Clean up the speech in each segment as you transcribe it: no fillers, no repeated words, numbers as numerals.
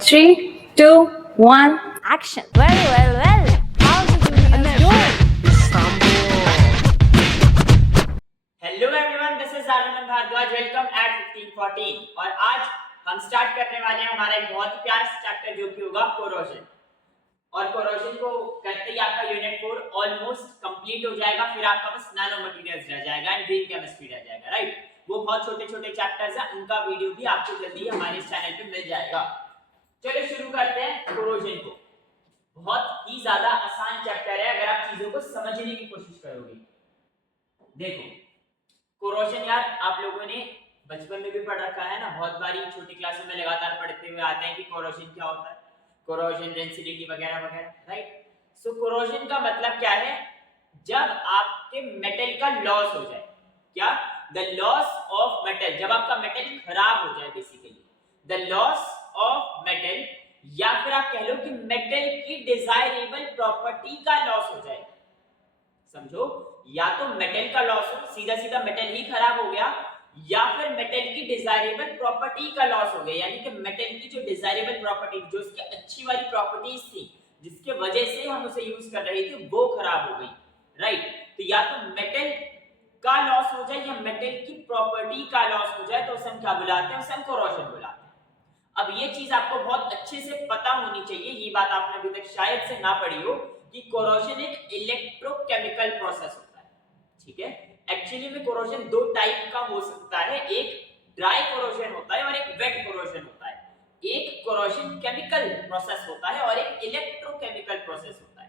Three, two, one. Action. Well. How did you do? Hello everyone, this is Anand Bhardwaj. Welcome at 1514। और आज हम start करने वाले हैं हमारा एक बहुत ही प्यारा चैप्टर जो कि होगा कोरोजन। और कोरोजन को करते ही आपका यूनिट 4 ऑलमोस्ट कंप्लीट हो जाएगा। फिर आपका बस नैनो मटेरियल्स रह जाएगा एंड ग्रीन केमिस्ट्री रह जाएगा, राइट। वो बहुत छोटे छोटे चैप्टर्स हैं, उनका वीडियो भी आपको जल्दी हमारे इस चैनल पे मिल जाएगा। चलिए शुरू करते हैं कोरोजन को। बहुत ही ज्यादा आसान चैप्टर है अगर आप चीजों को समझने की कोशिश करोगे। देखो, कोरोजन यार आप लोगों ने बचपन में भी पढ़ रखा है ना, बहुत बारी छोटी क्लासों में लगातार पढ़ते हुए आते हैं कि कोरोजन क्या होता है, कोरोजन डेंसिटी वगैरह वगैरह, राइट। सो कोरोजन का मतलब क्या है? जब आपके मेटल का लॉस हो जाए। क्या? The loss of metal. जब आपका मेटल खराब हो जाए, basically the loss of metal, या फिर आप कह लो कि मेटल की डिजायरेबल प्रॉपर्टी का लॉस हो जाए। समझो, या तो मेटल का लॉस हो, सीधा सीधा मेटल ही खराब हो गया, या फिर मेटल की डिजायरेबल प्रॉपर्टी का लॉस हो गया, यानी कि मेटल की जो डिजायरेबल प्रॉपर्टी, जो उसकी अच्छी वाली प्रॉपर्टीज थी, जिसके वजह से हम उसे यूज कर रहे थे, वो खराब हो गई, राइट। तो या तो मेटल का लॉस हो जाए या मेटल की प्रॉपर्टी का लॉस हो जाए, तो उसे हम क्या बुलाते हैं? उसे हम कोरोजन बुलाते हैं। अब ये चीज आपको बहुत अच्छे से पता होनी चाहिए, ये बात आपने अभी तक शायद से ना पढ़ी हो, कि कोरोजन एक इलेक्ट्रोकेमिकल प्रोसेस होता है, ठीक है। एक्चुअली में कोरोजन दो टाइप का हो सकता है, एक ड्राई कोरोजन होता है और एक वेट कोरोजन होता है। एक कोरोजन केमिकल प्रोसेस होता है और एक इलेक्ट्रोकेमिकल प्रोसेस होता है,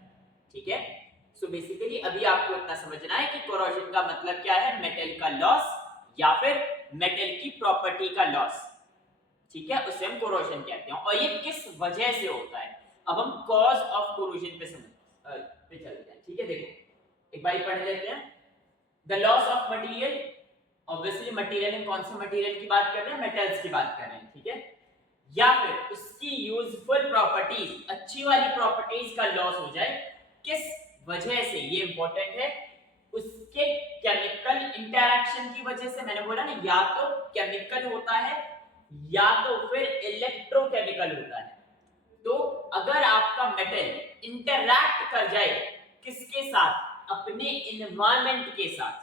ठीक है। सो बेसिकली अभी आपको इतना समझना है कि कोरोजन का मतलब क्या है, मेटल का लॉस या फिर मेटल की प्रॉपर्टी का लॉस, ठीक है, उसे हम कोरोजन कहते हैं। और ये किस वजह से होता है, अब हम कॉज ऑफ कोरोजन पे चलते हैं, ठीक है। देखो एक बार पढ़ लेते हैं। The loss of material, obviously material में कौन से मटेरियल की बात कर रहे हैं? मेटल्स की बात कर रहे हैं, ठीक है। या फिर उसकी यूजफुल प्रॉपर्टीज, अच्छी वाली प्रॉपर्टीज का लॉस हो जाए, किस वजह से? ये इंपॉर्टेंट है, उसके केमिकल इंटरैक्शन की वजह से। मैंने बोला ना, या तो केमिकल होता है या तो फिर इलेक्ट्रोकेमिकल होता है। तो अगर आपका मेटल इंटरैक्ट कर जाए किसके साथ? अपने एनवायरनमेंट के साथ।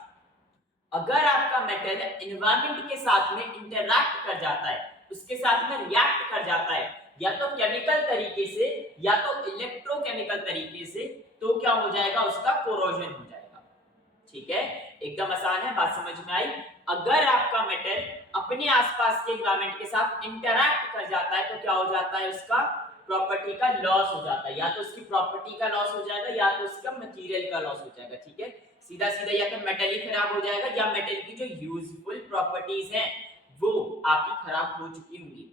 अगर आपका मेटल एनवायरनमेंट के साथ में इंटरैक्ट कर जाता है, उसके साथ में रिएक्ट कर जाता है, या तो केमिकल तरीके से या तो इलेक्ट्रोकेमिकल तरीके से, तो क्या हो जाएगा? उसका कोरोजन हो जाएगा, ठीक है। एकदम आसान है, बात समझ में आई। अगर आपका मेटल अपने आसपास के एनवायरनमेंट के साथ इंटरैक्ट कर जाता है, तो क्या हो जाता है? उसका प्रॉपर्टी का लॉस हो जाता है। या तो उसकी प्रॉपर्टी का लॉस हो जाएगा या तो उसका मटेरियल का लॉस हो जाएगा, ठीक है। सीधा सीधा या तो मेटल ही खराब हो जाएगा या मेटल की जो यूजफुल प्रॉपर्टीज हैं वो आपकी खराब हो चुकी होंगी,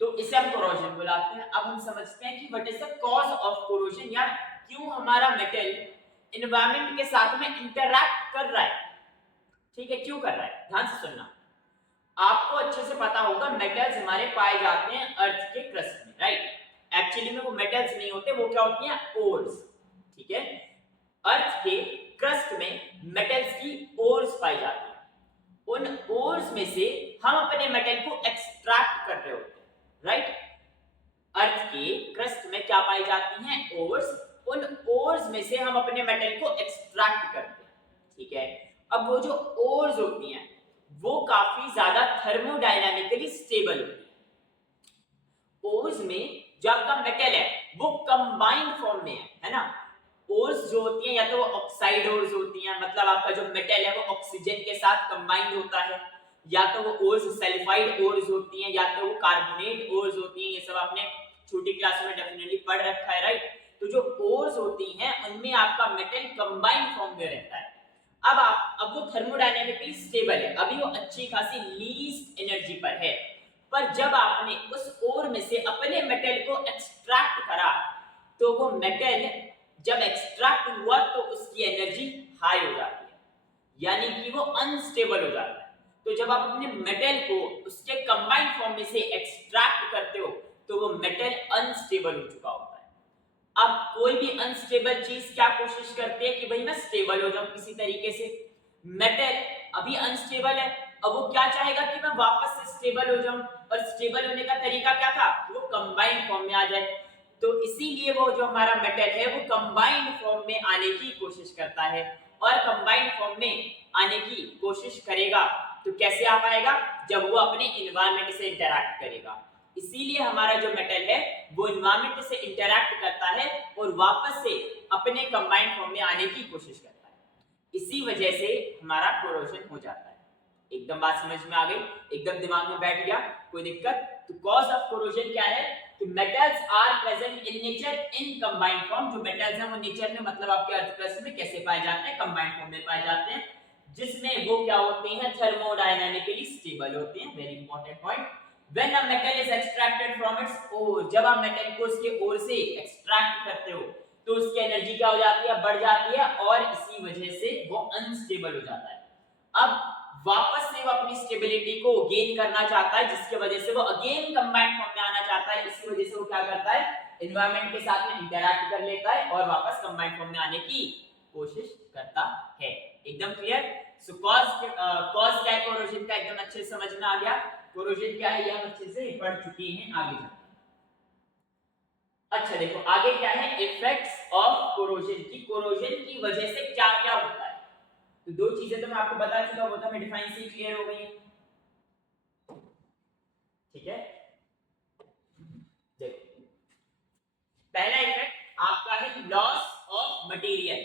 तो इसे हम कोरोजन बुलाते हैं। अब हम समझते हैं कि what is the cause of corrosion. यार क्यों हमारा मेटल एनवायरनमेंट के साथ में इंटरैक्ट कर रहा है, ठीक है, क्यों कर रहा है? ध्यान से सुनना। आपको अच्छे से पता होगा मेटल्स हमारे पाए जाते हैं अर्थ के क्रस्ट में, राइट। एक्चुअली में वो मेटल्स नहीं होते, वो क्या होती हैं? ओर्स, ठीक है। अर्थ के क्रस्ट में मेटल्स की ओर्स पाई जाती हैं। उन ओर्स में से हम अपने मेटल को एक्सट्रैक्ट कर रहे होते हैं, राइट। अर्थ के क्रस्ट में क्या पाई जाती हैं? ओर्स। उन ओर्स में से हम अपने मेटल को एक्सट्रैक्ट करते हैं, ठीक है। अब वो जो ओर्स होती हैं वो काफी ज्यादा थर्मोडायनामिकली स्टेबल होती है। ओर्स में जो आपका मेटल है वो कंबाइंड फॉर्म में है ना। ओर्स जो होती हैं या तो वो ऑक्साइड ओर्स होती हैं, मतलब आपका जो मेटल है वो ऑक्सीजन के साथ कंबाइंड होता है, या तो वो ओर्स सल्फाइड ओर्स होती हैं, या तो वो कार्बोनेट ओर्स होती हैं। ये सब आपने छोटी क्लास में डेफिनेटली पढ़ रखा है, राइट। तो जो ओर्स होती हैं उनमें आपका मेटल कंबाइंड फॉर्म में रहता है। अब वो थर्मोडायनेमिकली स्टेबल है, अभी वो अच्छी खासी लीस्ट एनर्जी पर है। पर जब आपने उस ओर में से अपने मेटल को एक्सट्रैक्ट करा, तो वो मेटल जब एक्सट्रैक्ट हुआ तो उसकी एनर्जी हाई हो जाती है, यानी कि वो अनस्टेबल हो जाता है। तो जब आप अपने मेटल को उसके कंबाइंड फॉर्म में से एक्सट्रैक्ट करते हो तो वो मेटल अनस्टेबल हो चुका होता है। अब कोई भी अनस्टेबल चीज क्या कोशिश करती है कि भाई मैं स्टेबल हो जाऊं किसी तरीके से। मेटल अभी अनस्टेबल है, अब वो क्या चाहेगा कि मैं वापस से स्टेबल हो जाऊं, और स्टेबल होने का तरीका क्या था? वो कंबाइंड फॉर्म में आ जाए। तो इसीलिए वो जो हमारा मेटल है वो कंबाइंड फॉर्म में आने की कोशिश करता है, और कंबाइंड फॉर्म में आने की कोशिश करेगा तो कैसे आ पाएगा, जब वो अपने एनवायरनमेंट से इंटरैक्ट करेगा। इसीलिए हमारा जो मेटल है वो एनवायरनमेंट से इंटरैक्ट करता है और वापस से अपने कंबाइंड फॉर्म में आने की कोशिश करता है। इसी वजह से हमारा कोरोजन हो जाता है। एकदम बात समझ में आ गई, एकदम दिमाग में बैठ गया, कोई दिक्कत? तो कॉज ऑफ कोरोजन क्या है कि metals are present in nature in combined form. जो मेटल्स हैं वो नेचर में, मतलब आपके अर्थ क्रस्ट में कैसे पाए जाते हैं, कंबाइंड फॉर्म में पाए जाते हैं, जिसमें वो क्या होते हैं, थर्मोडायनामिकली स्टेबल होते हैं। Very important point. When a metal is extracted from its ore, जब आप मेटल को उसके ओर से एक्सट्रैक्ट करते हो तो उसकी एनर्जी क्या हो जाती है, बढ़ जाती है, और इसी वजह से वो अनस्टेबल हो जाता है। अब वापस से वो अपनी स्टेबिलिटी को गेन करना चाहता है, जिसकी वजह से वो अगेन कंबाइंड फॉर्म में आना चाहता है। इसी वजह से वो क्या करता है, एनवायरनमेंट के साथ में इंटरैक्ट कर लेता है और वापस कंबाइंड फॉर्म में आने की कोशिश करता है। एकदम क्लियर? सो कॉज क्या है कोरोजन का, एकदम अच्छे से समझ में आ गया। कोरोजन क्या है ये हम अच्छे से पढ़ चुके हैं, आगे चलते हैं। अच्छा देखो आगे क्या है, इफेक्ट्स ऑफ कोरोजन की, कोरोजन की वजह से क्या क्या होता है। तो दो चीजें तो मैं आपको बता चुका, वो तो हमें डिफाइन से क्लियर हो गई है, ठीक है। देखो पहला इफेक्ट आपका है लॉस ऑफ मटेरियल,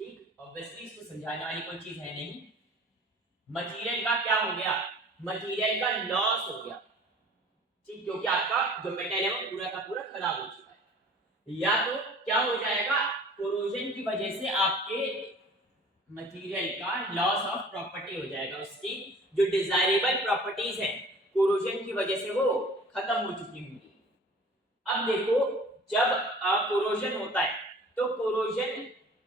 ठीक। ऑब्वियसली इसको समझाने वाली कोई चीज है नहीं। मटेरियल का क्या हो गया, मटेरियल का लॉस हो गया, ठीक, क्योंकि आपका जो मेटल है वो पूरा का पूरा खराब हो चुका है। या तो क्या हो जाएगा, कोरोजन की वजह से आपके मटेरियल का लॉस ऑफ प्रॉपर्टी हो जाएगा, उसकी जो डिजायरेबल प्रॉपर्टीज हैं कोरोजन की वजह से वो खत्म हो चुकी होंगी। अब देखो जब कोरोजन होता है तो कोरोजन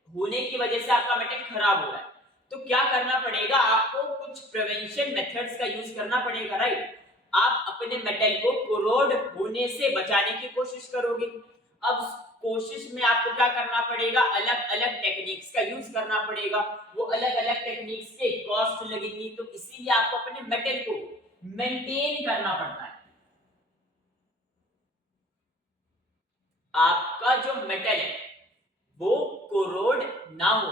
होने की वजह से आपका मेटल खराब हो रहा है, तो क्या करना पड़ेगा, आपको कुछ प्रिवेंशन मेथड्स का यूज करना पड़ेगा, राइट। आप अपने मेटल को कोरोड होने से बचाने की कोशिश करोगे। अब कोशिश में आपको क्या करना पड़ेगा, अलग अलग टेक्निक्स का यूज करना पड़ेगा। वो अलग अलग टेक्निक्स के कॉस्ट लगेगी, तो इसीलिए आपको अपने मेटल को मेंटेन करना पड़ता है। आपका जो मेटल है वो कोरोड ना हो,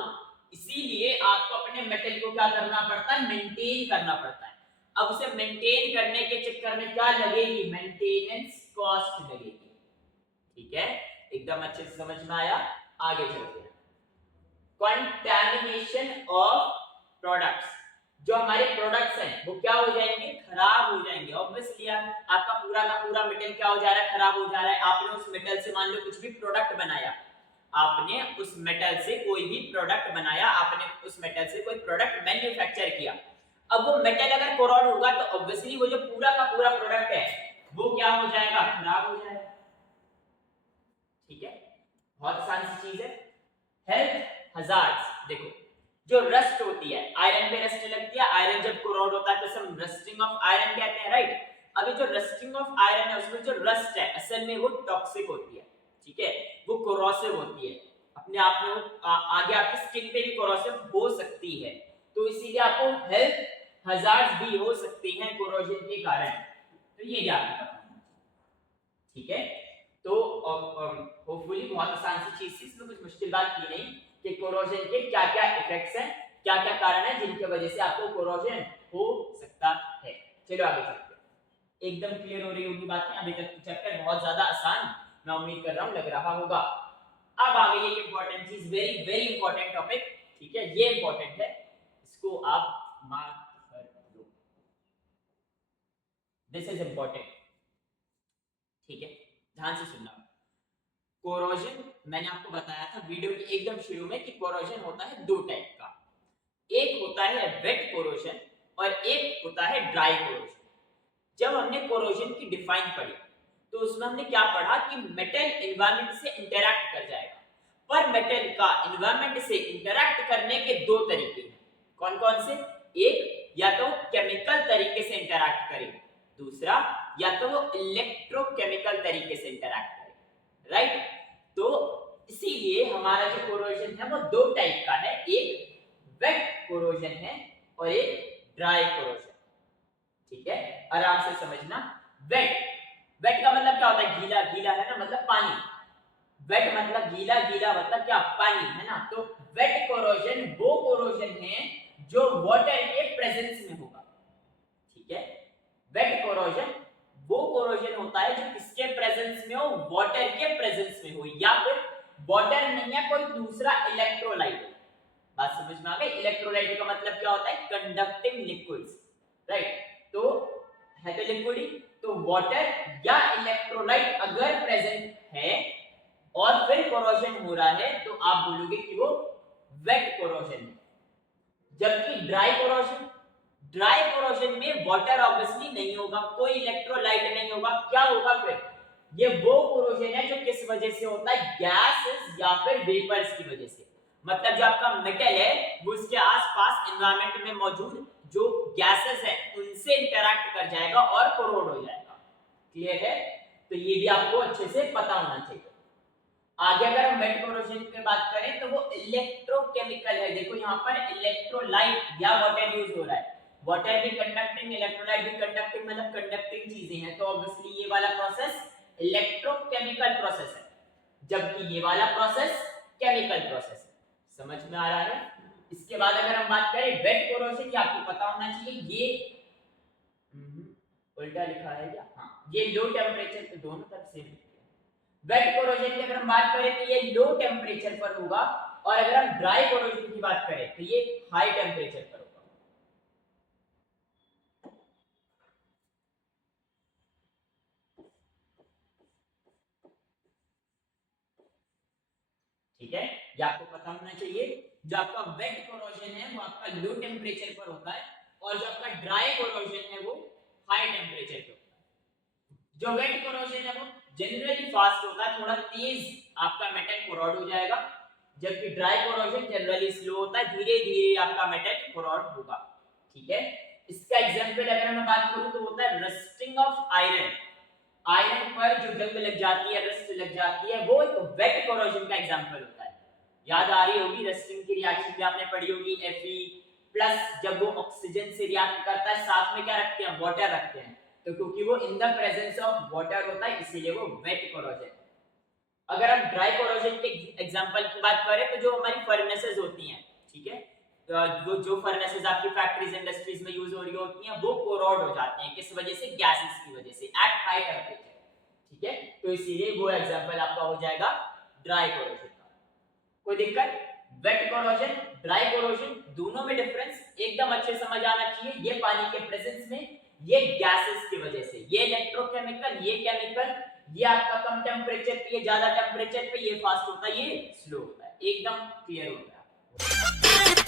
इसीलिए आपको अपने मेटल को क्या करना पड़ता है, मेंटेन करना पड़ता है। अब उसे मेंटेन करने के चक्कर में क्या लगेगी, मेंटेनेंस कॉस्ट लगेगी, ठीक है। एकदम अच्छे से समझ में आया, आगे चलते हैं। कंटामिनेशन ऑफ प्रोडक्ट्स, जो हमारे प्रोडक्ट्स हैं वो क्या हो जाएंगे, खराब हो जाएंगे। ऑब्वियसली आपका पूरा का पूरा मेटल क्या हो जा रहा है, खराब हो जा रहा है। आपने उस मेटल से मान लो कुछ भी प्रोडक्ट बनाया, आपने उस मेटल से कोई भी प्रोडक्ट बनाया, आपने उस मेटल से कोई प्रोडक्ट मैन्युफैक्चर किया। अब वो मेटल अगर कोरोड होगा तो ऑब्वियसली वो जो पूरा का पूरा प्रोडक्ट है वो क्या हो जाएगा, खराब हो जाएगा, ठीक है। बहुत आसान सी चीज है। हेल्थ हजार्ड्स, देखो जो रस्ट होती है, आयरन पे रस्ट लगती है, आयरन जब कोरोड होता है तो हम रस्टिंग ऑफ आयरन कहते हैं, राइट। अभी जो रस्टिंग ऑफ आयरन है उसमें जो रस्ट है असल में वो टॉक्सिक होती है, ठीक है, वो कोरोसिव होती है, अपने आप में वो आगे आपकी स्किन पे भी कोरोसिव हो सकती है, तो इसीलिए आपको हेल्थ हजार्ड्स भी हो सकती हैं कोरोजन के कारण, तो ये याद रखना, ठीक है। तो होपफुली बहुत आसान सी चीज थी, इसमें कुछ मुश्किल बात की नहीं कि कोरोजन के क्या क्या इफेक्ट्स हैं, क्या क्या कारण है जिनकी वजह से आपको कोरोजन हो सकता है। चलो आगे चलते हैं, एकदम क्लियर हो रही होगी बातें, अभी तक चैप्टर बहुत ज्यादा आसान मैं उम्मीद कर रहा हूं लग रहा होगा। अब आगे ये इंपॉर्टेंट चीज, वेरी वेरी इंपॉर्टेंट टॉपिक, ठीक है, ये इंपॉर्टेंट है, इसको आप मार्क कर लो, दिस इज इंपॉर्टेंट, ठीक है, ध्यान से सुनना। कोरोजन मैंने आपको बताया था वीडियो के एकदम शुरू में कि कोरोजन होता है दो टाइप का, एक होता है वेट कोरोजन और एक होता है ड्राई कोरोजन। जब हमने कोरोजन की डिफाइन पढ़ी तो उसमें हमने क्या पढ़ा कि मेटल एनवायरनमेंट से इंटरैक्ट कर जाएगा, पर मेटल का एनवायरनमेंट से इंटरैक्ट करने के दो तरीके हैं, कौन कौन से, एक या तो केमिकल तरीके से इंटरैक्ट करे, दूसरा या तो वो इलेक्ट्रोकेमिकल तरीके से इंटरैक्ट करे, राइट। तो इसीलिए हमारा जो कोरोजन है वो दो टाइप का है, एक वेट कोरोजन है और एक ड्राई कोरोजन, ठीक है, आराम से समझना। वेट का मतलब क्या होता है, गीला, गीला है ना मतलब पानी, वेट मतलब गीला, गीला मतलब क्या, पानी है ना। तो वेट कोरोजन वो कोरोजन है जो वाटर के प्रेजेंस में होगा, ठीक है। वेट कोरोजन वो कोरोजन होता है जो किसके प्रेजेंस में हो, वाटर के प्रेजेंस में हो, या फिर वाटर नहीं है कोई दूसरा इलेक्ट्रोलाइट हो। बात समझ में आ गई। इलेक्ट्रोलाइट का मतलब क्या होता है, कंडक्टिंग लिक्विड्स, राइट। तो है तो लिक्विड ही, तो वाटर या इलेक्ट्रोलाइट अगर प्रेजेंट है और फिर कोरोजन हो रहा है तो आप बोलोगे कि वो वेट कोरोजन है। जबकि ड्राई कोरोजन, ड्राई कोरोजन में वाटर ऑब्वियसली नहीं होगा, कोई इलेक्ट्रोलाइट नहीं होगा, क्या होगा फिर, ये वो कोरोजन है जो किस वजह से होता है, गैसेस या फिर वेपर्स की वजह से। मतलब जो आपका मेटल है वो उसके आसपास एनवायरनमेंट में मौजूद जो गैसेस है उनसे इंटरैक्ट कर जाएगा और कोरोड हो जाएगा। क्लियर है, तो ये भी आपको अच्छे से पता होना चाहिए। आगे अगर हम वेट कोरोजन की बात करें तो वो इलेक्ट्रोकेमिकल है। देखो यहाँ पर इलेक्ट्रोलाइट या वाटर यूज हो रहा है, वाटर भी कंडक्टिंग, इलेक्ट्रोलाइट भी कंडक्टिंग, मतलब कंडक्टिंग चीजें हैं, तो ऑब्वियसली ये वाला प्रोसेस इलेक्ट्रोकेमिकल प्रोसेस है, जबकि ये वाला प्रोसेस केमिकल प्रोसेस है। समझ में आ रहा है। इसके बाद अगर हम बात करें वेट कोरोजन की, आपको पता होना चाहिए ये उल्टा लिखा है क्या, हाँ ये लो टेम्परेचर पे, दोनों तरफ सेम है। वेट कोरोजन की अगर हम बात करें तो ये लो टेम्परेचर पर होगा, और अगर हम ड्राई कोरोजन की बात करें तो ये हाई टेम्परेचर पर होगा। ठीक है, ये आपको पता होना चाहिए। जो आपका वेट कोरोजन है वो आपका लो टेम्परेचर पर होता है, और जो आपका ड्राई कोरोजन है वो हाई टेम्परेचर पे होता है। जो वेट कोरोजन है वो जनरली फास्ट होता है, थोड़ा तेज आपका मेटल कोरोड हो जाएगा, जबकि ड्राई कोरोजन जनरली स्लो होता है, धीरे धीरे आपका मेटल कोरोड होगा। ठीक है, इसका एग्जांपल अगर मैं बात करूं तो होता है रस्टिंग ऑफ आयरन। आयरन पर जो जंग लग जाती है, रस्ट लग जाती है, वो एक वेट कोरोजन का एग्जांपल होता है। याद आ रही होगी रस्टिंग की रिएक्शन भी आपने पढ़ी होगी, Fe+ जब वो ऑक्सीजन से रिएक्ट करता है, साथ में क्या रखते हैं, वाटर रखते हैं, तो क्योंकि वो in the presence of water होता है इसीलिए वो वेट कोरोजन। अगर हम ड्राई कोरोजन के एग्जांपल की बात करें तो जो हमारी फर्नेसेस होती हैं, ठीक है, वो जो फर्नेसेस आपकी फैक्ट्रीज इंडस्ट्रीज में यूज हो रही होती हैं वो कोरोड हो जाते हैं, किस वजह से, गैसेस की वजह से एट हाई टेंपरेचर। ठीक है, तो इसीलिए वो एग्जांपल आपका हो जाएगा ड्राई कोरोजन का। कोई दिक्कत? वेट कोरोजन, ड्राई कोरोजन, दोनों में डिफरेंस एकदम अच्छे समझ आना चाहिए। ये पानी के प्रेजेंस में, ये गैसेस की वजह से, ये इलेक्ट्रोकेमिकल, ये केमिकल, ये आपका कम टेम्परेचर पे, ये ज्यादा टेम्परेचर पे, ये फास्ट होता है, ये स्लो होता है। एकदम क्लियर हो गया।